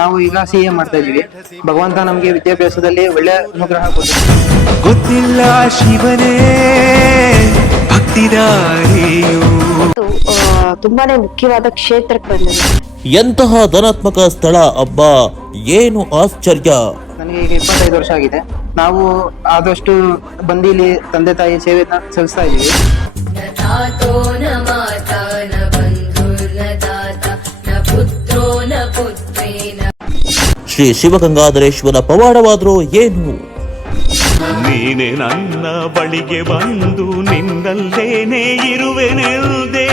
ನಾವು ಈಗ CA ಮಾಡ್ತಾ ಇದೀವಿ. ಭಗವಂತ ನಮ್ಗೆ ವಿದ್ಯಾಭ್ಯಾಸದಲ್ಲಿ ಒಳ್ಳೆ ಅನುಗ್ರಹ ಗೊತ್ತಿಲ್ಲ ಶಿವನೇ ಭಕ್ತಿದಾರಿಯು. ತುಂಬಾನೇ ಮುಖ್ಯವಾದ ಕ್ಷೇತ್ರಕ್ಕೆ ಬಂದಿದೆ. ಎಂತಹ ಧನಾತ್ಮಕ ಸ್ಥಳ ಅಬ್ಬಾ, ಏನು ಆಶ್ಚರ್ಯ. ನನಗೆ ಈಗ 25 ವರ್ಷ ಆಗಿದೆ. ನಾವು ಆದಷ್ಟು ಬಂದಿಲ್ಲಿ ತಂದೆ ತಾಯಿ ಸೇವೆನ ಸಲ್ಲಿಸ್ತಾ ಇದೀವಿ. ಶ್ರೀ ಶಿವಗಂಗಾಧರೇಶ್ವರ ಪವಾಡವಾದ್ರೂ ಏನು? ನೀನೆ ನನ್ನ ಬಳಿಗೆ ಬಂದು ನಿನ್ನಲ್ಲೇನೆ ಇರುವೆನೆಲ್ದೆ.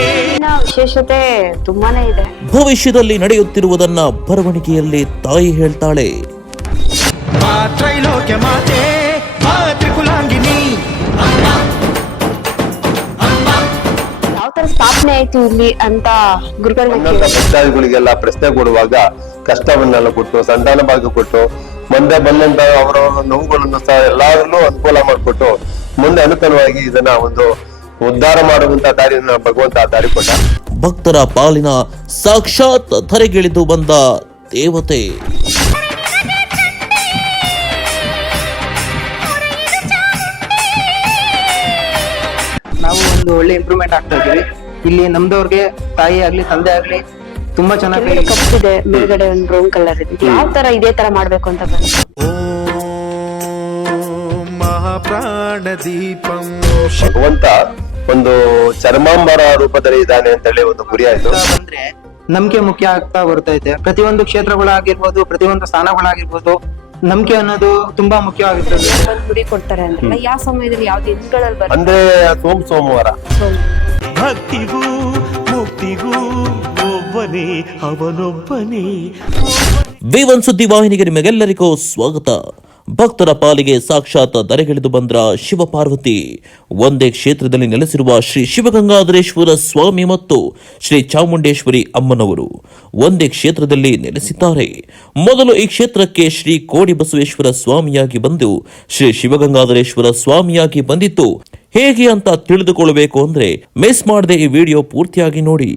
ವಿಶೇಷತೆ ತುಂಬಾನೇ ಇದೆ. ಭವಿಷ್ಯದಲ್ಲಿ ನಡೆಯುತ್ತಿರುವುದನ್ನ ಬರವಣಿಗೆಯಲ್ಲಿ ತಾಯಿ ಹೇಳ್ತಾಳೆ. ತ್ರೈಲೋಕ್ಯ ಮಾತೆ ತ್ರಿಕುಲಾಂಗಿನಿ. ಯಾವ ತರ ಸ್ಥಾಪನೆ ಆಯ್ತು ಇಲ್ಲಿ ಅಂತ ಭಕ್ತಾದಿಗಳಿಗೆಲ್ಲ ಪ್ರಶ್ನೆ ಕೊಡುವಾಗ ಕಷ್ಟವನ್ನೆಲ್ಲ ಕೊಟ್ಟು ಸಂತಾನ ಭಾಗ್ಯ ಕೊಟ್ಟು ಮುಂದೆ ಬಂದಂತ ಅವರ ನೋವುಗಳನ್ನು ಸಹ ಎಲ್ಲಾದ್ರೂ ಅನುಕೂಲ ಮಾಡಿಕೊಟ್ಟು ಮುಂದೆ ಅನುಕೂಲವಾಗಿ ಇದನ್ನ ಒಂದು ಉದ್ಧಾರ ಮಾಡುವಂತ ದಾರಿಯನ್ನ ಭಗವಂತ ದಾರಿ ಕೊಟ್ಟ. ಭಕ್ತರ ಪಾಲಿನ ಸಾಕ್ಷಾತ್ ಧರೆಗಿಳಿದು ಬಂದ ದೇವತೆ. ನಾವು ಒಂದು ಒಳ್ಳೆ ಇಂಪ್ರೂವ್ಮೆಂಟ್ ಆಗ್ತಾ ಇದೀವಿ. ಇಲ್ಲಿ ನಮ್ದವ್ರಿಗೆ ತಾಯಿ ಆಗ್ಲಿ ತಂದೆ ಆಗ್ಲಿ ತುಂಬಾ ಚೆನ್ನಾಗಿ ಕಪ್ಪಿದೆ, ಮೇಲ್ಗಡೆ ಒಂದು ಬ್ರೌನ್ ಕಲರ್ ಇದೆ. ಯಾವ ತರ ಇದೇ ತರ ಮಾಡ್ಬೇಕು ಅಂತ ಬಂದು ಮಹಾಪ್ರಾಣ ದೀಪಂ. ಭಗವಂತ ಒಂದು ಚರ್ಮಾಂಬರ ರೂಪದಲ್ಲಿ ಇದ್ದಾನೆ ಅಂತ ಹೇಳಿ ಒಂದು ಗುರಿ ಆಯ್ತು. ಬಂದ್ರೆ ನಂಬಿಕೆ ಮುಖ್ಯ ಆಗ್ತಾ ಬರ್ತೈತೆ. ಪ್ರತಿಯೊಂದು ಕ್ಷೇತ್ರಗಳಾಗಿರ್ಬೋದು, ಪ್ರತಿಯೊಂದು ಸ್ಥಾನಗಳಾಗಿರ್ಬೋದು, ನಂಬಿಕೆ ಅನ್ನೋದು ತುಂಬಾ ಮುಖ್ಯವಾಗಿರ್ತದೆ. ಗುಡಿ ಕೊಡ್ತಾರೆ ಅಂದ್ರೆ ಯಾವ ಸಮಯದಲ್ಲಿ ಯಾವ ದಿನಗಳಲ್ಲಿ ಬರುತ್ತೆ ಅಂದ್ರೆ ಸೋಮವಾರ. ಭಕ್ತಿಗೂ ಮುಕ್ತಿಗೂ ಒಬ್ಬನೇ ಅವನೊಬ್ಬನೇ. V1 ಸುದ್ದಿ ವಾಹಿನಿಗೆ ನಿಮಗೆಲ್ಲರಿಗೂ ಸ್ವಾಗತ. ಭಕ್ತರ ಪಾಲಿಗೆ ಸಾಕ್ಷಾತ್ ಧರೆಗಿಳಿದು ಬಂದ್ರ ಶಿವಪಾರ್ವತಿ. ಒಂದೇ ಕ್ಷೇತ್ರದಲ್ಲಿ ನೆಲೆಸಿರುವ ಶ್ರೀ ಶಿವಗಂಗಾಧರೇಶ್ವರ ಸ್ವಾಮಿ ಮತ್ತು ಶ್ರೀ ಚಾಮುಂಡೇಶ್ವರಿ ಅಮ್ಮನವರು ಒಂದೇ ಕ್ಷೇತ್ರದಲ್ಲಿ ನೆಲೆಸಿದ್ದಾರೆ. ಮೊದಲು ಈ ಕ್ಷೇತ್ರಕ್ಕೆ ಶ್ರೀ ಕೋಡಿ ಬಸವೇಶ್ವರ ಸ್ವಾಮಿಯಾಗಿ ಬಂದು ಶ್ರೀ ಶಿವಗಂಗಾಧರೇಶ್ವರ ಸ್ವಾಮಿಯಾಗಿ ಬಂದಿತ್ತು ಹೇಗೆ ಅಂತ ತಿಳಿದುಕೊಳ್ಳಬೇಕು ಅಂದ್ರೆ ಮಿಸ್ ಮಾಡದೆ ಈ ವಿಡಿಯೋ ಪೂರ್ತಿಯಾಗಿ ನೋಡಿ.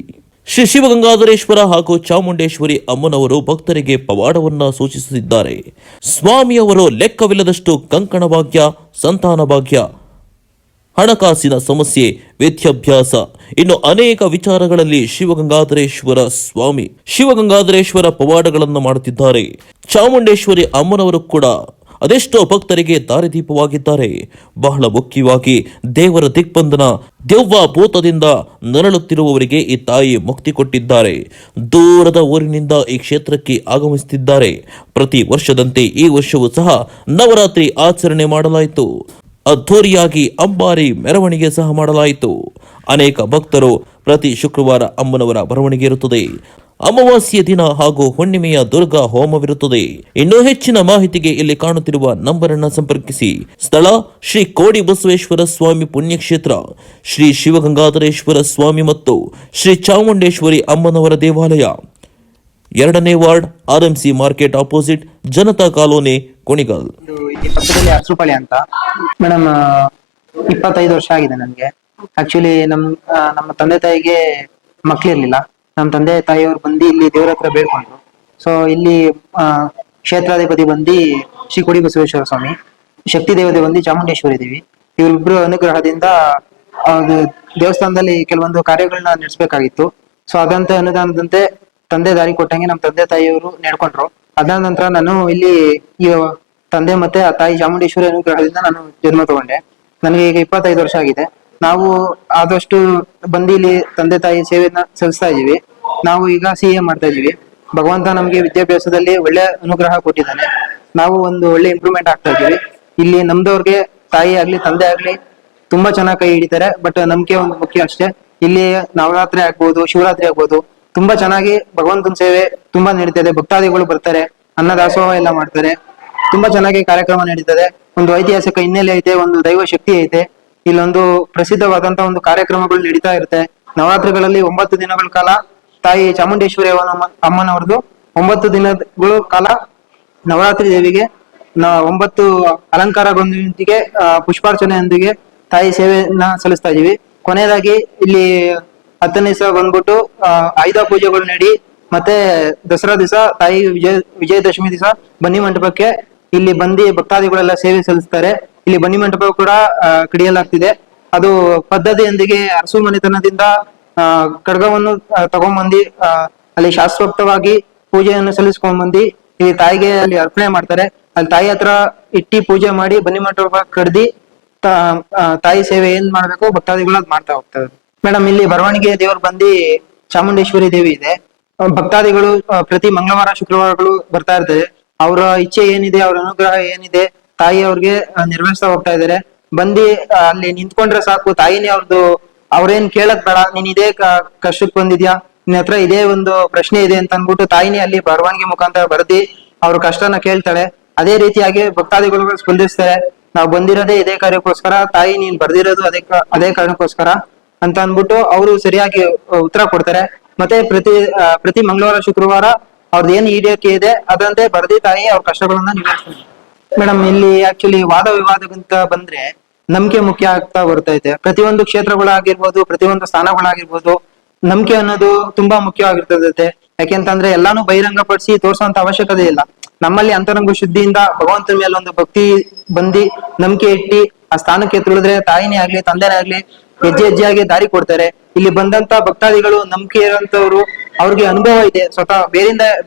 ಶ್ರೀ ಶಿವಗಂಗಾಧರೇಶ್ವರ ಹಾಗೂ ಚಾಮುಂಡೇಶ್ವರಿ ಅಮ್ಮನವರು ಭಕ್ತರಿಗೆ ಪವಾಡವನ್ನ ಸೂಚಿಸುತ್ತಿದ್ದಾರೆ. ಸ್ವಾಮಿಯವರು ಲೆಕ್ಕವಿಲ್ಲದಷ್ಟು ಕಂಕಣ ಭಾಗ್ಯ, ಸಂತಾನ ಭಾಗ್ಯ, ಹಣಕಾಸಿನ ಸಮಸ್ಯೆ, ವಿದ್ಯಾಭ್ಯಾಸ, ಇನ್ನು ಅನೇಕ ವಿಚಾರಗಳಲ್ಲಿ ಶಿವಗಂಗಾಧರೇಶ್ವರ ಪವಾಡಗಳನ್ನು ಮಾಡುತ್ತಿದ್ದಾರೆ. ಚಾಮುಂಡೇಶ್ವರಿ ಅಮ್ಮನವರು ಕೂಡ ಅದೆಷ್ಟೋ ಭಕ್ತರಿಗೆ ದಾರಿದೀಪವಾಗಿದ್ದಾರೆ. ಬಹಳ ಮುಖ್ಯವಾಗಿ ದೇವರ ದಿಗ್ಬಂಧನ, ದೆವ್ವ ಭೂತದಿಂದ ನರಳುತ್ತಿರುವವರಿಗೆ ಈ ತಾಯಿ ಮುಕ್ತಿ ಕೊಟ್ಟಿದ್ದಾರೆ. ದೂರದ ಊರಿನಿಂದ ಈ ಕ್ಷೇತ್ರಕ್ಕೆ ಆಗಮಿಸುತ್ತಿದ್ದಾರೆ. ಪ್ರತಿ ವರ್ಷದಂತೆ ಈ ವರ್ಷವೂ ಸಹ ನವರಾತ್ರಿ ಆಚರಣೆ ಮಾಡಲಾಯಿತು. ಅದ್ಧೂರಿಯಾಗಿ ಅಂಬಾರಿ ಮೆರವಣಿಗೆ ಸಹ ಮಾಡಲಾಯಿತು. ಅನೇಕ ಭಕ್ತರು ಪ್ರತಿ ಶುಕ್ರವಾರ ಅಮ್ಮನವರ ಮೆರವಣಿಗೆ ಇರುತ್ತದೆ. ಅಮಾವಾಸ್ಯೆ ದಿನ ಹಾಗೂ ಹುಣ್ಣಿಮೆಯ ದುರ್ಗಾ ಹೋಮವಿರುತ್ತದೆ. ಇನ್ನೂ ಹೆಚ್ಚಿನ ಮಾಹಿತಿಗೆ ಇಲ್ಲಿ ಕಾಣುತ್ತಿರುವ ನಂಬರ್ ಅನ್ನು ಸಂಪರ್ಕಿಸಿ. ಸ್ಥಳ ಶ್ರೀ ಕೋಡಿ ಬಸವೇಶ್ವರ ಸ್ವಾಮಿ ಪುಣ್ಯಕ್ಷೇತ್ರ, ಶ್ರೀ ಶಿವಗಂಗಾಧರೇಶ್ವರ ಸ್ವಾಮಿ ಮತ್ತು ಶ್ರೀ ಚಾಮುಂಡೇಶ್ವರಿ ಅಮ್ಮನವರ ದೇವಾಲಯ, 2ನೇ ward, RMC market opposite, Janata colony, Kunigal. ಇಲ್ಲಿ ಪಕ್ಕದಲ್ಲಿ ಅರಸುಪಾಳ್ಯ ಅಂತ. ಮೇಡಮ್ 25 ವರ್ಷ ಆಗಿದೆ ನನಗೆ. ಆಕ್ಚುಲಿ ನಮ್ಮ ತಂದೆ ತಾಯಿಗೆ ಮಕ್ಳಿರ್ಲಿಲ್ಲ. ನಮ್ಮ ತಂದೆ ತಾಯಿಯವರು ಬಂದು ಇಲ್ಲಿ ದೇವರ ಹತ್ರ ಬೇಡ್ಕೊಂಡ್ರು. ಸೊ ಇಲ್ಲಿ ಕ್ಷೇತ್ರಾಧಿಪತಿ ಬಂದು ಶ್ರೀ ಕೋಡಿ ಬಸವೇಶ್ವರ ಸ್ವಾಮಿ, ಶಕ್ತಿ ದೇವತೆ ಬಂದು ಚಾಮುಂಡೇಶ್ವರಿ ದೇವಿ. ಇವರಿಬ್ರು ಅನುಗ್ರಹದಿಂದ ದೇವಸ್ಥಾನದಲ್ಲಿ ಕೆಲವೊಂದು ಕಾರ್ಯಗಳನ್ನ ನಡೆಸಬೇಕಾಗಿತ್ತು. ಸೊ ಅದಂತ ಅನುದಾನದಂತೆ ತಂದೆ ದಾರಿ ಕೊಟ್ಟಂಗೆ ನಮ್ಮ ತಂದೆ ತಾಯಿಯವರು ನಡ್ಕೊಂಡ್ರು. ಅದಾದ ನಂತರ ನಾನು ಇಲ್ಲಿ ಈ ತಂದೆ ಮತ್ತೆ ಆ ತಾಯಿ ಚಾಮುಂಡೇಶ್ವರಿ ಅನುಗ್ರಹದಿಂದ ನಾನು ಜನ್ಮ ತಗೊಂಡೆ. ನನಗೆ ಈಗ 25 ವರ್ಷ ಆಗಿದೆ. ನಾವು ಆದಷ್ಟು ಬಂದು ಇಲ್ಲಿ ತಂದೆ ತಾಯಿ ಸೇವೆನ ಸಲ್ಲಿಸ್ತಾ ಇದೀವಿ. ನಾವು ಈಗ CA ಮಾಡ್ತಾ ಇದೀವಿ. ಭಗವಂತ ನಮ್ಗೆ ವಿದ್ಯಾಭ್ಯಾಸದಲ್ಲಿ ಒಳ್ಳೆ ಅನುಗ್ರಹ ಕೊಟ್ಟಿದ್ದಾನೆ. ನಾವು ಒಂದು ಒಳ್ಳೆ ಇಂಪ್ರೂವ್ಮೆಂಟ್ ಆಗ್ತಾ ಇದೀವಿ. ಇಲ್ಲಿ ನಮ್ದವ್ರಿಗೆ ತಾಯಿ ಆಗ್ಲಿ ತಂದೆ ಆಗ್ಲಿ ತುಂಬಾ ಚೆನ್ನಾಗಿ ಕೈ ಹಿಡಿತಾರೆ. ಬಟ್ ನಂಬಿಕೆ ಒಂದು ಮುಖ್ಯ ಅಷ್ಟೇ. ಇಲ್ಲಿ ನವರಾತ್ರಿ ಆಗ್ಬೋದು, ಶಿವರಾತ್ರಿ ಆಗ್ಬೋದು, ತುಂಬಾ ಚೆನ್ನಾಗಿ ಭಗವಂತನ ಸೇವೆ ತುಂಬಾ ನಡೀತದೆ. ಭಕ್ತಾದಿಗಳು ಬರ್ತಾರೆ, ಅನ್ನದಾಸೋಹ ಎಲ್ಲ ಮಾಡ್ತಾರೆ. ತುಂಬಾ ಚೆನ್ನಾಗಿ ಕಾರ್ಯಕ್ರಮ ನಡೀತದೆ. ಒಂದು ಐತಿಹಾಸಿಕ ಹಿನ್ನೆಲೆ ಐತೆ, ಒಂದು ದೈವ ಶಕ್ತಿ ಐತೆ. ಇಲ್ಲೊಂದು ಪ್ರಸಿದ್ಧವಾದಂತ ಒಂದು ಕಾರ್ಯಕ್ರಮಗಳು ನಡೀತಾ ಇರುತ್ತೆ. ನವರಾತ್ರಿಗಳಲ್ಲಿ 9 ದಿನಗಳ ಕಾಲ ತಾಯಿ ಚಾಮುಂಡೇಶ್ವರಿ ಅಮ್ಮನವರದು 9 ದಿನಗಳ ಕಾಲ ನವರಾತ್ರಿ ದೇವಿಗೆ 9 ಅಲಂಕಾರಗಳೊಂದಿಗೆ ಪುಷ್ಪಾರ್ಚನೆಯೊಂದಿಗೆ ತಾಯಿ ಸೇವೆಯನ್ನ ಸಲ್ಲಿಸ್ತಾ ಇದೀವಿ. ಕೊನೆಯದಾಗಿ ಇಲ್ಲಿ 10ನೇ ದಿವಸ ಬಂದ್ಬಿಟ್ಟು ಆಯುಧ ಪೂಜೆಗಳು ನಡಿ ಮತ್ತೆ ದಸರಾ ದಿವಸ ತಾಯಿ ವಿಜಯದಶಮಿ ದಿವಸ ಬನ್ನಿ ಮಂಟಪಕ್ಕೆ ಇಲ್ಲಿ ಬಂದು ಭಕ್ತಾದಿಗಳೆಲ್ಲ ಸೇವೆ ಸಲ್ಲಿಸ್ತಾರೆ. ಇಲ್ಲಿ ಬನ್ನಿ ಮಂಟಪ ಕೂಡ ಕಡಿಯಲಾಗ್ತಿದೆ. ಅದು ಪದ್ಧತಿಯೊಂದಿಗೆ ಅರಸು ಮನೆತನದಿಂದ ಖಡ್ಗವನ್ನು ತಗೊಂಡ್ಬಂದು ಅಲ್ಲಿ ಶಾಸ್ತ್ರೋಕ್ತವಾಗಿ ಪೂಜೆಯನ್ನು ಸಲ್ಲಿಸ್ಕೊಂಡ್ ಬಂದು ಈ ತಾಯಿಗೆ ಅಲ್ಲಿ ಅರ್ಪಣೆ ಮಾಡ್ತಾರೆ. ಅಲ್ಲಿ ತಾಯಿ ಹತ್ರ ಇಟ್ಟಿ ಪೂಜೆ ಮಾಡಿ ಬನ್ನಿ ಮಂಟಪ ಕಡ್ದಿ ತಾಯಿ ಸೇವೆ ಏನ್ ಮಾಡ್ಬೇಕು ಭಕ್ತಾದಿಗಳು ಅದ್ ಮಾಡ್ತಾ ಹೋಗ್ತಾರೆ. ಮೇಡಮ್ ಇಲ್ಲಿ ಬರವಣಿಗೆ ದೇವರು ಬಂದು ಚಾಮುಂಡೇಶ್ವರಿ ದೇವಿ ಇದೆ. ಭಕ್ತಾದಿಗಳು ಪ್ರತಿ ಮಂಗಳವಾರ ಶುಕ್ರವಾರಗಳು ಬರ್ತಾ ಇರ್ತಾರೆ. ಅವರ ಇಚ್ಛೆ ಏನಿದೆ, ಅವ್ರ ಅನುಗ್ರಹ ಏನಿದೆ ತಾಯಿ ಅವ್ರಿಗೆ ನೆರವೇರಿಸ್ತಾ ಹೋಗ್ತಾ ಇದಾರೆ. ಬಂದು ಅಲ್ಲಿ ನಿಂತ್ಕೊಂಡ್ರೆ ಸಾಕು, ತಾಯಿನೇ ಅವ್ರದ್ದು ಅವ್ರೇನ್ ಕೇಳಕ್ ಬೇಡ, ನೀನ್ ಇದೇ ಕಷ್ಟಕ್ಕೆ ಬಂದಿದ್ಯಾ, ನಿನ್ನ ಹತ್ರ ಇದೇ ಒಂದು ಪ್ರಶ್ನೆ ಇದೆ ಅಂತ ಅನ್ಬಿಟ್ಟು ತಾಯಿನೇ ಅಲ್ಲಿ ಬರವಣಿಗೆ ಮುಖಾಂತರ ಬರ್ದಿ ಅವ್ರ ಕಷ್ಟನ ಕೇಳ್ತಾಳೆ. ಅದೇ ರೀತಿಯಾಗಿ ಭಕ್ತಾದಿಗಳು ಸ್ಪಂದಿಸ್ತಾರೆ. ನಾವು ಬಂದಿರೋದೇ ಇದೇ ಕಾರ್ಯಕ್ಕೋಸ್ಕರ, ತಾಯಿ ನೀನ್ ಬರ್ದಿರೋದು ಅದೇ ಕಾರಣಕ್ಕೋಸ್ಕರ ಅಂತ ಅನ್ಬಿಟ್ಟು ಅವರು ಸರಿಯಾಗಿ ಉತ್ತರ ಕೊಡ್ತಾರೆ. ಮತ್ತೆ ಪ್ರತಿ ಮಂಗಳವಾರ ಶುಕ್ರವಾರ ಅವ್ರದ್ದು ಏನ್ ಈಡೇರಿಕೆ ಇದೆ ಅದಂತೆ ಬರ್ದಿ ತಾಯಿ ಅವ್ರ ಕಷ್ಟಗಳನ್ನ ನಿವಾರಿಸ್ತಾರೆ. ಮೇಡಮ್ ಇಲ್ಲಿ ಆಕ್ಚುಲಿ ವಾದ ವಿವಾದಕ್ಕಂತ ಬಂದ್ರೆ ನಂಬಿಕೆ ಮುಖ್ಯ ಆಗ್ತಾ ಬರ್ತೈತೆ. ಪ್ರತಿಯೊಂದು ಕ್ಷೇತ್ರಗಳಾಗಿರ್ಬೋದು, ಪ್ರತಿಯೊಂದು ಸ್ಥಾನಗಳಾಗಿರ್ಬೋದು, ನಂಬಿಕೆ ಅನ್ನೋದು ತುಂಬಾ ಮುಖ್ಯವಾಗಿರ್ತದೆ. ಯಾಕೆಂತಂದ್ರೆ ಎಲ್ಲಾನು ಬಹಿರಂಗ ಪಡಿಸಿ ತೋರ್ಸೋಂತ ಅವಶ್ಯಕತೆ ಇಲ್ಲ. ನಮ್ಮಲ್ಲಿ ಅಂತರಂಗ ಶುದ್ಧಿಯಿಂದ ಭಗವಂತನ ಮೇಲೆ ಒಂದು ಭಕ್ತಿ ಬಂದಿ ನಂಬಿಕೆ ಇಟ್ಟಿ ಆ ಸ್ಥಾನಕ್ಕೆ ತುಳಿದ್ರೆ ತಾಯಿನೇ ಆಗ್ಲಿ ತಂದೆನೇ ಆಗ್ಲಿ ಹೆಜ್ಜೆ ಹೆಜ್ಜೆಯಾಗಿ ದಾರಿ ಕೊಡ್ತಾರೆ. ಇಲ್ಲಿ ಬಂದಂತ ಭಕ್ತಾದಿಗಳು ನಂಬಿಕೆ ಇರೋಂತವ್ರು, ಅವ್ರಿಗೆ ಅನುಭವ ಇದೆ, ಸ್ವತಃ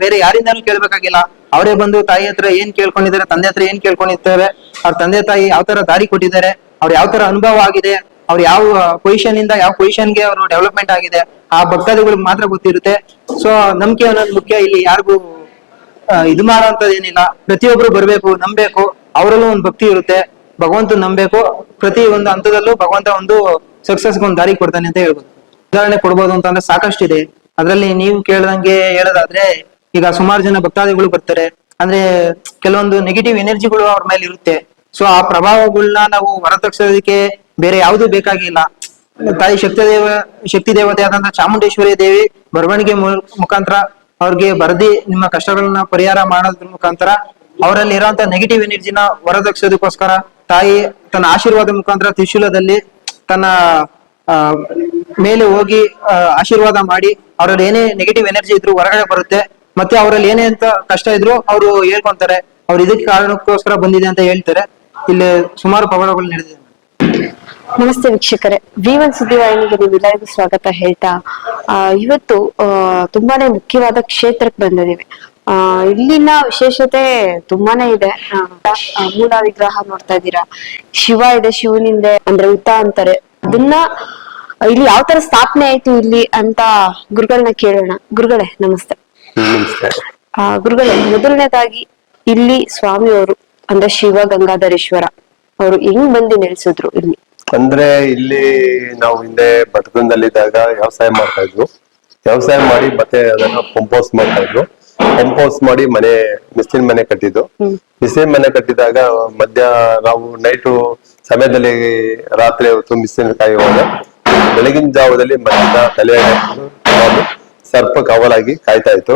ಬೇರೆ ಯಾರಿಂದಾನು ಕೇಳ್ಬೇಕಾಗಿಲ್ಲ. ಅವರೇ ಬಂದು ತಾಯಿ ಹತ್ರ ಏನ್ ಕೇಳ್ಕೊಂಡಿದ್ದಾರೆ, ತಂದೆ ಹತ್ರ ಏನ್ ಕೇಳ್ಕೊಂಡಿರ್ತಾರೆ, ಅವ್ರ ತಂದೆ ತಾಯಿ ಯಾವ ತರ ದಾರಿ ಕೊಟ್ಟಿದ್ದಾರೆ, ಅವ್ರ ಯಾವ ತರ ಅನುಭವ ಆಗಿದೆ, ಅವ್ರು ಯಾವ ಪೊಸಿಷನ್ ಇಂದ ಯಾವ ಪೊಸಿಷನ್ಗೆ ಅವರು ಡೆವಲಪ್ಮೆಂಟ್ ಆಗಿದೆ, ಆ ಭಕ್ತಾದಿಗಳಿಗೆ ಮಾತ್ರ ಗೊತ್ತಿರುತ್ತೆ. ಸೊ ನಂಬಿಕೆ ಅನ್ನೋದು ಮುಖ್ಯ. ಇಲ್ಲಿ ಯಾರಿಗೂ ಇದು ಮಾಡೋಂಥದ್ದು ಏನಿಲ್ಲ. ಪ್ರತಿಯೊಬ್ರು ಬರ್ಬೇಕು, ನಂಬೇಕು, ಅವರಲ್ಲೂ ಒಂದು ಭಕ್ತಿ ಇರುತ್ತೆ, ಭಗವಂತ ನಂಬೇಕು. ಪ್ರತಿ ಒಂದು ಹಂತದಲ್ಲೂ ಭಗವಂತ ಒಂದು ಸಕ್ಸಸ್ಗೆ ಒಂದು ದಾರಿ ಕೊಡ್ತಾನೆ ಅಂತ ಹೇಳ್ಬೋದು. ಉದಾಹರಣೆ ಕೊಡ್ಬೋದು ಅಂತಂದ್ರೆ ಸಾಕಷ್ಟಿದೆ. ಅದ್ರಲ್ಲಿ ನೀವು ಕೇಳ್ದಂಗೆ ಹೇಳೋದಾದ್ರೆ, ಈಗ ಸುಮಾರು ಜನ ಭಕ್ತಾದಿಗಳು ಬರ್ತಾರೆ ಅಂದ್ರೆ ಕೆಲವೊಂದು ನೆಗೆಟಿವ್ ಎನರ್ಜಿಗಳು ಅವ್ರ ಮೇಲೆ ಇರುತ್ತೆ. ಸೊ ಆ ಪ್ರಭಾವಗಳನ್ನ ನಾವು ಹೊರತಗ್ಸೋದಕ್ಕೆ ಬೇರೆ ಯಾವ್ದು ಬೇಕಾಗಿಲ್ಲ. ತಾಯಿ ಶಕ್ತಿ ದೇವತೆ ಆದಂತ ಚಾಮುಂಡೇಶ್ವರಿ ದೇವಿ ಬರವಣಿಗೆ ಮುಖಾಂತರ ಅವ್ರಿಗೆ ಬರ್ದಿ ನಿಮ್ಮ ಕಷ್ಟಗಳನ್ನ ಪರಿಹಾರ ಮಾಡೋದ್ರ ಮುಖಾಂತರ ಅವರಲ್ಲಿ ಇರೋಂತ ನೆಗೆಟಿವ್ ಎನರ್ಜಿನ ಹೊರದಗ್ಸೋದಕ್ಕೋಸ್ಕರ ತಾಯಿ ತನ್ನ ಆಶೀರ್ವಾದ ಮುಖಾಂತರ ತ್ರಿಶೂಲದಲ್ಲಿ ತನ್ನ ಮೇಲೆ ಹೋಗಿ ಆಶೀರ್ವಾದ ಮಾಡಿ ಅವರಲ್ಲಿ ಏನೇ ನೆಗೆಟಿವ್ ಎನರ್ಜಿ ಇದ್ರು ಹೊರಗಡೆ ಬರುತ್ತೆ. ಮತ್ತೆ ಅವರಲ್ಲಿ ಏನೇ ಅಂತ ಕಷ್ಟ ಇದ್ರು ಅವರು ಹೇಳ್ಕೊಂತಾರೆ, ಅವ್ರು ಇದಕ್ಕೆ ಕಾರಣಕ್ಕೋಸ್ಕರ ಬಂದಿದೆ ಅಂತ ಹೇಳ್ತಾರೆ. ಇಲ್ಲಿ ಸುಮಾರು ಪವಾಡಗಳು ನಡೆದಿದೆ. ನಮಸ್ತೆ ವೀಕ್ಷಕರೇ, V1 ಸುದ್ದಿವಾಹಿನಿಗೆ ನಿಮ್ಮೆಲ್ಲರಿಗೂ ಸ್ವಾಗತ ಹೇಳ್ತಾ ಇವತ್ತು ತುಂಬಾನೇ ಮುಖ್ಯವಾದ ಕ್ಷೇತ್ರಕ್ಕೆ ಬಂದಿದ್ದೀವಿ. ಇಲ್ಲಿನ ವಿಶೇಷತೆ ತುಂಬಾನೇ ಇದೆ. ಮೂಲ ವಿಗ್ರಹ ನೋಡ್ತಾ ಇದ್ದೀರಾ, ಶಿವ ಇದೆ, ಶಿವನಿಂದೆ ಅಂದ್ರೆ ಉತ್ತ ಅಂತಾರೆ. ಅದನ್ನ ಇಲ್ಲಿ ಯಾವ ತರ ಸ್ಥಾಪನೆ ಆಯ್ತು ಇಲ್ಲಿ ಅಂತ ಗುರುಗಳನ್ನ ಕೇಳೋಣ. ಗುರುಗಳೇ ನಮಸ್ತೆ. ಗುರುಗಳೇ, ಮೊದಲನೇದಾಗಿ ಇಲ್ಲಿ ಸ್ವಾಮಿಯವರು ಅಂದ್ರೆ ಶಿವ ಗಂಗಾಧರೇಶ್ವರ ಅವರು ಹೆಂಗ್ ಬಂದು ನೆಲೆಸಿದ್ರು ಇಲ್ಲಿ? ಅಂದ್ರೆ ಇಲ್ಲಿ ನಾವು ಹಿಂದೆ ಬದುಕಂದಲ್ಲಿದ್ದಾಗ ವ್ಯವಸಾಯ ಮಾಡ್ತಾ ಇದ್ವು. ವ್ಯವಸಾಯ ಮಾಡಿ ಮತ್ತೆ ಅದನ್ನ ಪಂಪ್ ಹೌಸ್ ಮಾಡ್ತಾ ಇದ್ವು. ಪಂಪ್ ಹೌಸ್ ಮಾಡಿ ಮಿಸ್ತ್ರಿ ಮನೆ ಕಟ್ಟಿದ್ದು. ಮಿಸ್ತ್ರಿ ಮನೆ ಕಟ್ಟಿದಾಗ ಮಧ್ಯ ನಾವು ನೈಟು ಸಮಯದಲ್ಲಿ ರಾತ್ರಿ ಹೊತ್ತು ಮಿಸ್ತ್ರಿ ಕಾಯುವಾಗ ಬೆಳಗಿನ ಜಾವದಲ್ಲಿ ಮಧ್ಯಾಹ್ನ ತಲೆ ಸರ್ಪ ಕಾವಲಾಗಿ ಕಾಯ್ತಾ ಇತ್ತು.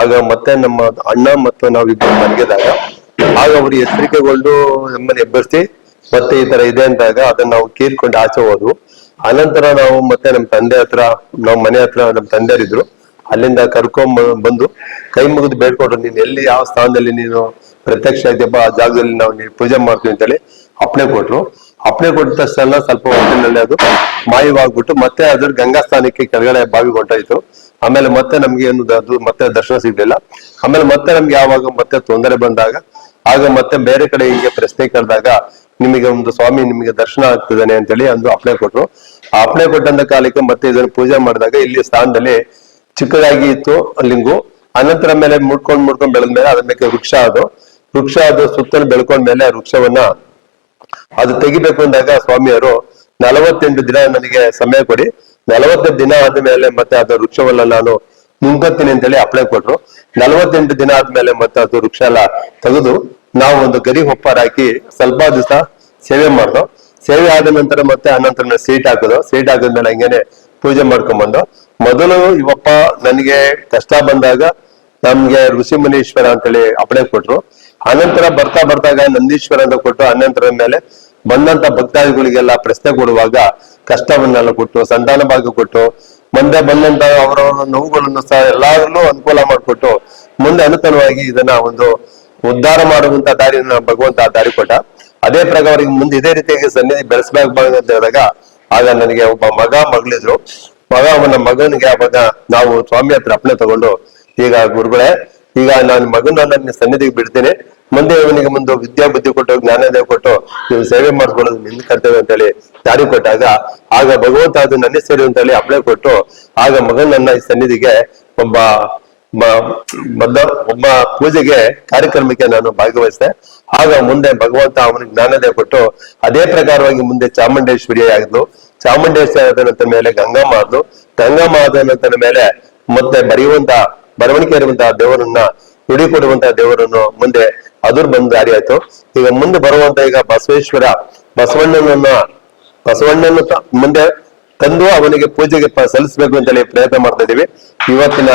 ಆಗ ಮತ್ತೆ ನಮ್ಮ ಅಣ್ಣ ಮತ್ತು ನಾವಿಬ್ಬರು ಮಲಗಿದಾಗ ಆಗ ಅವರು ಎಚ್ಚರಿಕೆಗೊಂಡು ನಮ್ಮನ್ನ ಎಬ್ಬರಿಸಿ ಮತ್ತೆ ಈ ತರ ಇದೆ ಅಂದಾಗ ಅದನ್ನ ನಾವು ಕೀರ್ಕೊಂಡು ಆಚೆ ಹೋದ್ವು. ಅನಂತರ ನಾವು ಮತ್ತೆ ನಮ್ಮ ತಂದೆ ಹತ್ರ, ನಾವು ಮನೆ ಹತ್ರ ನಮ್ಮ ತಂದೆಯರಿದ್ರು, ಅಲ್ಲಿಂದ ಕರ್ಕೊಂಡ್ ಬಂದು ಕೈ ಮುಗಿದು ಬೇಡ್ಕೊಟ್ರು, ನೀನ್ ಎಲ್ಲಿ ಯಾವ ಸ್ಥಾನದಲ್ಲಿ ನೀನು ಪ್ರತ್ಯಕ್ಷ ಇದೆಯಪ್ಪ ಆ ಜಾಗದಲ್ಲಿ ನಾವು ಪೂಜೆ ಮಾಡ್ತೀವಿ ಅಂತೇಳಿ ಅಪ್ಪಣೆ ಕೊಟ್ರು. ಅಪ್ಪಣೆ ಕೊಟ್ಟ ತಕ್ಷಣ ಸ್ವಲ್ಪ ಹೊತ್ತಿನಲ್ಲಿ ಅದು ಮಾಯವಾಗ್ಬಿಟ್ಟು ಮತ್ತೆ ಅದ್ರ ಗಂಗಾ ಸ್ಥಾನಕ್ಕೆ ಕೆಳಗಡೆ ಬಾವಿ ಹೊಂಟಾಯ್ತು. ಆಮೇಲೆ ಮತ್ತೆ ನಮ್ಗೆ ಏನು ಅದು ಮತ್ತೆ ದರ್ಶನ ಸಿಗ್ಲಿಲ್ಲ. ಆಮೇಲೆ ಮತ್ತೆ ನಮ್ಗೆ ಯಾವಾಗ ಮತ್ತೆ ತೊಂದರೆ ಬಂದಾಗ ಆಗ ಮತ್ತೆ ಬೇರೆ ಕಡೆ ಹೀಗೆ ಪ್ರಶ್ನೆ ಕೇಳಿದಾಗ ನಿಮಗೆ ಒಂದು ಸ್ವಾಮಿ ನಿಮಗೆ ದರ್ಶನ ಆಗ್ತಿದ್ದಾನೆ ಅಂತೇಳಿ ಒಂದು ಅಪ್ಪಣೆ ಕೊಟ್ರು. ಆ ಅಪ್ಪಣೆ ಕೊಟ್ಟಂತ ಕಾಲಕ್ಕೆ ಮತ್ತೆ ಇದನ್ನು ಪೂಜೆ ಮಾಡಿದಾಗ ಇಲ್ಲಿ ಸ್ಥಾನದಲ್ಲಿ ಚಿಕ್ಕದಾಗಿ ಇತ್ತು ಲಿಂಗು. ಅನಂತರ ಮೇಲೆ ಮುಡ್ಕೊಂಡ್ ಬೆಳೆದ್ಮೇಲೆ ಅದ್ರ ಮೇಲೆ ವೃಕ್ಷ ಅದು ಸುತ್ತಲೂ ಬೆಳ್ಕೊಂಡ್ಮೇಲೆ ವೃಕ್ಷವನ್ನ ಅದು ತೆಗಿಬೇಕು ಅಂದಾಗ ಸ್ವಾಮಿಯವರು 48 ದಿನ ನನಗೆ ಸಮಯ ಕೊಡಿ, 48 ದಿನ ಆದ್ಮೇಲೆ ಮತ್ತೆ ಅದು ವೃಕ್ಷವನ್ನ ನಾನು ನುಂಗತ್ತೀನಿ ಅಂತೇಳಿ ಅಪ್ಲೈ ಕೊಟ್ರು. 48 ದಿನ ಆದ್ಮೇಲೆ ಮತ್ತೆ ಅದು ವೃಕ್ಷ ಎಲ್ಲ ತೆಗೆದು ನಾವು ಒಂದು ಗರಿ ಹೊಪ್ಪಾರ ಹಾಕಿ ಸ್ವಲ್ಪ ದಿವಸ ಸೇವೆ ಮಾಡ್ದೋ. ಸೇವೆ ಆದ ನಂತರ ಮತ್ತೆ ಅನಂತರ ಸೀಟ್ ಹಾಕಿದ್ಮೇಲೆ ಹಂಗೇನೆ ಪೂಜೆ ಮಾಡ್ಕೊಂಡ್ಬಂದು ಮೊದಲು ಇವಪ್ಪ ನನಗೆ ಕಷ್ಟ ಬಂದಾಗ ನಮ್ಗೆ ಋಷಿ ಮುನೀಶ್ವರ ಅಂತೇಳಿ ಅಪ್ಪಣೆ ಕೊಟ್ರು. ಅನಂತರ ಬರ್ತಾಗ ನಂದೀಶ್ವರ ಅಂತ ಕೊಟ್ಟು ಅನಂತರ ಮೇಲೆ ಬಂದಂತ ಭಕ್ತಾದಿಗಳಿಗೆಲ್ಲ ಪ್ರಶ್ನೆ ಕೊಡುವಾಗ ಕಷ್ಟವನ್ನೆಲ್ಲ ಕೊಟ್ಟು ಸಂತಾನ ಭಾಗ ಕೊಟ್ಟು ಮುಂದೆ ಬಂದಂತ ಅವರವರ ನೋವುಗಳನ್ನು ಸಹ ಎಲ್ಲಾರಲ್ಲೂ ಅನುಕೂಲ ಮಾಡಿಕೊಟ್ಟು ಮುಂದೆ ಅನುತನವಾಗಿ ಇದನ್ನ ಒಂದು ಉದ್ಧಾರ ಮಾಡುವಂತ ದಾರಿಯನ್ನ ಭಗವಂತ ದಾರಿ ಕೊಟ್ಟ. ಅದೇ ಪ್ರಕಾರ ಮುಂದೆ ಇದೇ ರೀತಿಯಾಗಿ ಸನ್ನಿಧಿ ಬೆಳೆಸಬೇಕು ಅಂತ ಹೇಳಿದಾಗ ಆಗ ನನಗೆ ಒಬ್ಬ ಮಗಳಿದ್ರು. ಅವನ ಮಗನಿಗೆ ಆವಾಗ ನಾವು ಸ್ವಾಮಿ ಹತ್ರ ಅಪ್ಪಣೆ ತಗೊಂಡು, ಈಗ ಗುರುಗಳೇ, ಈಗ ನಾನು ಮಗನ ನನ್ನ ಸನ್ನಿಧಿಗೆ ಬಿಡ್ತೀನಿ, ಮುಂದೆ ಇವನಿಗೆ ಮುಂದೆ ವಿದ್ಯಾ ಬುದ್ಧಿ ಕೊಟ್ಟು ಜ್ಞಾನೋದಯ ಕೊಟ್ಟು ನೀವು ಸೇವೆ ಮಾಡ್ಕೊಳ್ಳೋದು ನಿನ್ನ ಕರ್ತವ್ಯ ಅಂತ ಹೇಳಿ ದಾರಿ ಕೊಟ್ಟಾಗ ಆಗ ಭಗವಂತ ಅದು ನನ್ನ ಸೇರಿ ಅಂತ ಹೇಳಿ ಅಪ್ಲೈ ಕೊಟ್ಟು ಆಗ ಮಗನನ್ನ ಈ ಸನ್ನಿಧಿಗೆ ಒಬ್ಬ ಪೂಜೆಗೆ ಕಾರ್ಯಕ್ರಮಕ್ಕೆ ನಾನು ಭಾಗವಹಿಸಿದೆ. ಆಗ ಮುಂದೆ ಭಗವಂತ ಅವನಿಗೆ ಜ್ಞಾನೋದಯ ಕೊಟ್ಟು ಅದೇ ಪ್ರಕಾರವಾಗಿ ಮುಂದೆ ಚಾಮುಂಡೇಶ್ವರಿ ಆಗಿದ್ದು, ಚಾಮುಂಡೇಶ್ವರಿ ಆದ ನಂತರ ಮೇಲೆ ಗಂಗಮ್ಮ ಆದ್ಲು, ಗಂಗಮ್ಮ ಆದ ನಂತರ ಮೇಲೆ ಮತ್ತೆ ಬರವಣಿಗೆ ಇರುವಂತಹ ದೇವರನ್ನ ನುಡಿ ಕೊಡುವಂತಹ ದೇವರನ್ನು ಮುಂದೆ ಅದುರ್ ಬಂದ ದಾರಿ ಆಯ್ತು. ಈಗ ಮುಂದೆ ಬರುವಂತ ಈಗ ಬಸವಣ್ಣನ ಮುಂದೆ ತಂದು ಅವನಿಗೆ ಪೂಜೆಗೆ ಸಲ್ಲಿಸಬೇಕು ಅಂತೇಳಿ ಪ್ರಯತ್ನ ಮಾಡ್ತಾ ಇದೀವಿ. ಇವತ್ತಿನ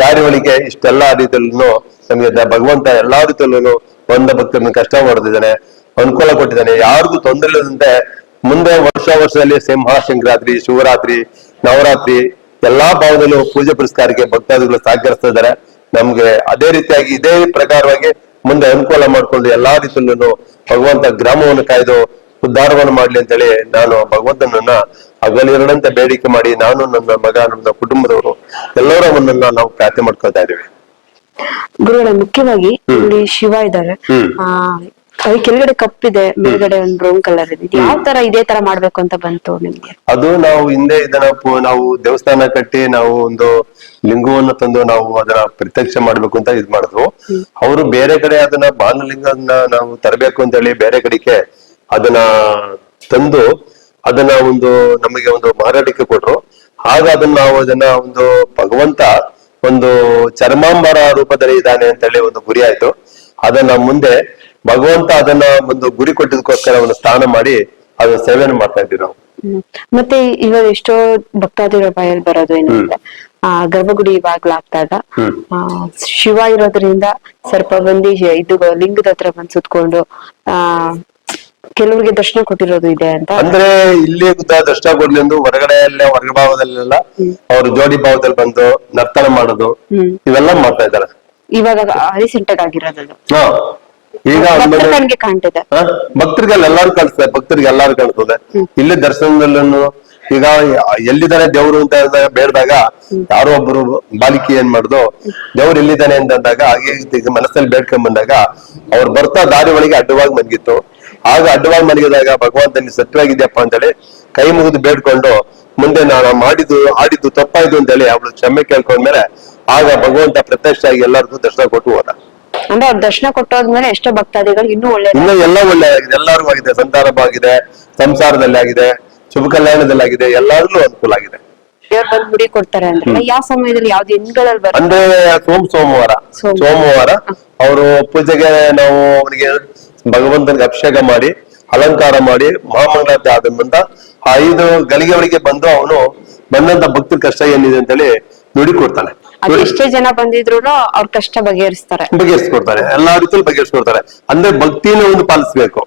ದಾರಿ ಒಳಗೆ ಇಷ್ಟೆಲ್ಲಾ ರೀತಿಯಲ್ಲೂ ನಮಗೆ ಭಗವಂತ ಎಲ್ಲಾ ರೀತಿಯಲ್ಲೂ ಒಂದ ಭಕ್ತರನ್ನು ಕಷ್ಟ ಮಾಡ್ತಿದ್ದಾನೆ, ಅನುಕೂಲ ಕೊಟ್ಟಿದ್ದಾನೆ. ಯಾರಿಗೂ ತೊಂದರೆ ಇಲ್ಲದಂತೆ ಮುಂದೆ ವರ್ಷದಲ್ಲಿ ಸಂಕ್ರಾಂತಿ, ಶಿವರಾತ್ರಿ, ನವರಾತ್ರಿ ಎಲ್ಲಾ ಭಾವದಲ್ಲೂ ಪೂಜೆ ಪುರಸ್ಕಾರಕ್ಕೆ ಭಕ್ತಾದಿಗಳು ಸಹಕರಿಸ್ತಾ ಇದ್ದಾರೆ. ನಮ್ಗೆ ಅದೇ ರೀತಿಯಾಗಿ ಇದೇ ಪ್ರಕಾರವಾಗಿ ಮುಂದೆ ಅನುಕೂಲ ಮಾಡ್ಕೊಂಡು ಎಲ್ಲಾ ರೀತಿಯಲ್ಲೂ ಭಗವಂತ ಗ್ರಾಮವನ್ನು ಕಾಯ್ದು ಉದ್ಧಾರವನ್ನು ಮಾಡ್ಲಿ ಅಂತೇಳಿ ನಾನು ಭಗವಂತನನ್ನ ಹಗಲಿರಡಂತೆ ಬೇಡಿಕೆ ಮಾಡಿ ನಾನು, ನನ್ನ ಮಗ, ನನ್ನ ಕುಟುಂಬದವರು ಎಲ್ಲರೂ ಅವನನ್ನ ನಾವು ಪ್ರಾರ್ಥನೆ ಮಾಡ್ಕೊಳ್ತಾ ಇದೀವಿ. ಗುರುಗಳೇ, ಮುಖ್ಯವಾಗಿ ಇಲ್ಲಿ ಶಿವ ಇದ್ದಾರೆ, ಅದು ಕೆಳಗಡೆ ಕಪ್ಪಿದೆ, ಮೇಲ್ಗಡೆ ಒಂದು ಬ್ರೌನ್ ಕಲರ್ ಇದೆ. ಯಾವ ತರ ಇದೇ ತರ ಮಾಡ್ಬೇಕು ಅಂತ ಬಂತು ನಿಮ್ಗೆ? ಅದು ನಾವು ಹಿಂದೆ ಇದನ್ನ ನಾವು ದೇವಸ್ಥಾನ ಕಟ್ಟಿ ನಾವು ಒಂದು ಲಿಂಗವನ್ನು ತಂದು ನಾವು ಅದನ್ನ ಪ್ರತ್ಯಕ್ಷ ಮಾಡ್ಬೇಕು ಅಂತ ಇದ್ ಮಾಡಿದ್ವು. ಅವರು ಬೇರೆ ಕಡೆ ಅದನ್ನ ಬಾಲಲಿಂಗನ್ನ ನಾವು ತರಬೇಕು ಅಂತ ಹೇಳಿ ಬೇರೆ ಕಡೆಗೆ ಅದನ್ನ ತಂದು ಅದನ್ನ ನಮಗೆ ಒಂದು ಮಾರಾಟಕ್ಕೆ ಕೊಟ್ರು. ಆಗ ಅದನ್ನ ಒಂದು ಭಗವಂತ ಒಂದು ಚರ್ಮಾಂಬರ ರೂಪದಲ್ಲಿ ಇದ್ದಾನೆ ಅಂತ ಹೇಳಿ ಒಂದು ಗುರಿ ಆಯ್ತು. ಅದನ್ನ ಮುಂದೆ ಭಗವಂತ ಅದನ್ನ ಒಂದು ಗುರಿ ಕೊಟ್ಟಿದ್ದಕ್ಕೋಸ್ಕರ ಒಂದು ಸ್ನಾನ ಮಾಡಿ ಅದನ್ನ ಸೇವೆಯನ್ನು ಮಾಡ್ತಾ ಇದ್ವಿ ನಾವು. ಮತ್ತೆ ಇವಾಗ ಎಷ್ಟೋ ಭಕ್ತಾದಿಗಳ ಬಾಯಲ್ಲಿ ಬರೋದು ಏನಂದ್ರೆ ಗರ್ಭಗುಡಿ ಬಾಗ್ಲಾಗ್ದಾಗ ಶಿವ ಇರೋದ್ರಿಂದ ಸರ್ಪ ಬಂದಿ ಇದು ಲಿಂಗದ ಹತ್ರ ಬಂದ್ ಸುತ್ಕೊಂಡು ಕೆಲವರಿಗೆ ದರ್ಶನ ಕೊಟ್ಟಿರೋದು ಇದೆ ಅಂತ. ಅಂದ್ರೆ ಇಲ್ಲಿ ದರ್ಶನ ಕೊಡ್ಲಿ ಎಂದು ಹೊರಗಡೆ ಭಾವದಲ್ಲೆಲ್ಲ ಅವ್ರು ಜೋಡಿ ಭಾವದಲ್ಲಿ ಬಂದು ನರ್ತನ ಮಾಡೋದು ಇವೆಲ್ಲ ಮಾಡ್ತಾ ಇದ್ದಾರೆ. ಇವಾಗ ರೀಸೆಂಟ್ ಆಗಿರೋದು ಈಗ ಕಣ್ಗೆ ಕಾಣ್ತಿದೆ, ಭಕ್ತರಿಗೆಲ್ಲ ಎಲ್ಲಾರು ಕಾಣಿಸ್ತದೆ, ಭಕ್ತರಿಗೆ ಎಲ್ಲಾರು ಕಾಣಿಸ್ತದೆ. ಇಲ್ಲಿ ದರ್ಶನದಲ್ಲೂ ಈಗ ಎಲ್ಲಿದ್ದಾನೆ ದೇವ್ರು ಅಂತ ಬೇಡ್ದಾಗ ಯಾರೋ ಒಬ್ರು ಬಾಲಿಕೆ ಏನ್ ಮಾಡುದು ದೇವ್ರು ಎಲ್ಲಿದ್ದಾನೆ ಅಂತಂದಾಗ ಹಾಗೆ ಮನಸ್ಸಲ್ಲಿ ಬೇಡ್ಕೊಂಡ್ ಬಂದಾಗ ಅವ್ರು ಬರ್ತಾ ದಾರಿ ಒಳಗೆ ಅಡ್ಡವಾಗಿ ಮಲಗಿತ್ತು. ಆಗ ಅಡ್ಡವಾಗಿ ಮಲಗಿದಾಗ ಭಗವಂತ ನೀನ್ ಸತ್ಯವಾಗಿದ್ಯಪ್ಪ ಅಂತೇಳಿ ಕೈ ಮುಗಿದು ಬೇಡ್ಕೊಂಡು ಮುಂದೆ ನಾನು ಆಡಿದ್ದು ತಪ್ಪಾಯ್ತು ಅಂತೇಳಿ ಅವಳು ಕ್ಷಮೆ ಕೇಳ್ಕೊಂಡ್ಮೇಲೆ ಆಗ ಭಗವಂತ ಪ್ರತ್ಯಕ್ಷ ಆಗಿ ಎಲ್ಲರಿಗೂ ದರ್ಶನ ಕೊಟ್ಟು ಹೋದ. ಅಂದ್ರೆ ಅವ್ರ ದರ್ಶನ ಕೊಟ್ಟೋದ್ಮೇಲೆ ಎಷ್ಟೋ ಭಕ್ತಾದಿಗಳು ಇನ್ನೂ ಎಲ್ಲ ಒಳ್ಳೆದಾಗಿದೆ, ಎಲ್ಲರಿಗೂ ಆಗಿದೆ, ಸಂತಾನ ಆಗಿದೆ, ಸಂಸಾರದಲ್ಲಿ ಆಗಿದೆ, ಶುಭ ಕಲ್ಯಾಣದಲ್ಲಿ ಆಗಿದೆ, ಎಲ್ಲರಿಗೂ ಅನುಕೂಲ ಆಗಿದೆ. ದೇವ್ರು ಬಂದು ಮುಡಿ ಕೊಡ್ತಾರೆ ಅಂದ್ರೆ ಯಾವ ಸಮಯದಲ್ಲಿ ಯಾವ್ದು ಹೆಣ್ಗಳಲ್ಲಿ ಬರುತ್ತೆ ಅಂದ್ರೆ ಸೋಮವಾರ ಅವರು ಪೂಜೆಗೆ ನಾವು ಅವನಿಗೆ ಭಗವಂತನಿಗೆ ಅಭಿಷೇಕ ಮಾಡಿ ಅಲಂಕಾರ ಮಾಡಿ ಮಹಾಮಂಗಳಾರತಿ ಆದ ನಂತರ 5 ಗಳಿಗೆವರೆಗೆ ಬಂದು ಅವನು ಬಂದಂತ ಭಕ್ತರ ಕಷ್ಟ ಏನಿದೆ ಅಂತೇಳಿ ನುಡಿ ಕೊಡ್ತಾನೆ. ಎಷ್ಟೇ ಜನ ಬಂದಿದ್ರು ಅವ್ರ ಕಷ್ಟ ಬಗೆಹರಿಸ್ಕೊಡ್ತಾರೆ, ಎಲ್ಲಾ ರೀತಿಯಲ್ಲಿ ಬಗೆಹರಿಸ್ಕೊಡ್ತಾರೆ. ಅಂದ್ರೆ ಭಕ್ತಿನ ಒಂದು ಪಾಲಿಸ್ಬೇಕು.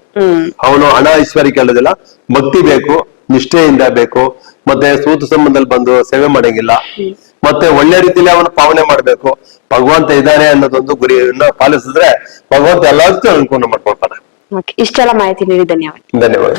ಅವನು ಹಣ ಐಶ್ವರ್ಯ ಕೇಳೋದಿಲ್ಲ, ಭಕ್ತಿ ಬೇಕು, ನಿಷ್ಠೆಯಿಂದ ಬೇಕು, ಮತ್ತೆ ಸೂತು ಸಂಬಂಧದಲ್ಲಿ ಬಂದು ಸೇವೆ ಮಾಡಂಗಿಲ್ಲ, ಮತ್ತೆ ಒಳ್ಳೆ ರೀತಿಯಲ್ಲಿ ಅವನು ಪಾವನೆ ಮಾಡ್ಬೇಕು. ಭಗವಂತ ಇದ್ದಾನೆ ಅನ್ನೋದೊಂದು ಗುರಿಯನ್ನ ಪಾಲಿಸಿದ್ರೆ ಭಗವಂತ ಎಲ್ಲದಕ್ಕೂ ಅನುಕೂಲ ಮಾಡ್ಕೊಳ್ತಾನೆ. ಇಷ್ಟೆಲ್ಲ ಮಾಹಿತಿ ನೀಡಿ ಧನ್ಯವಾದ.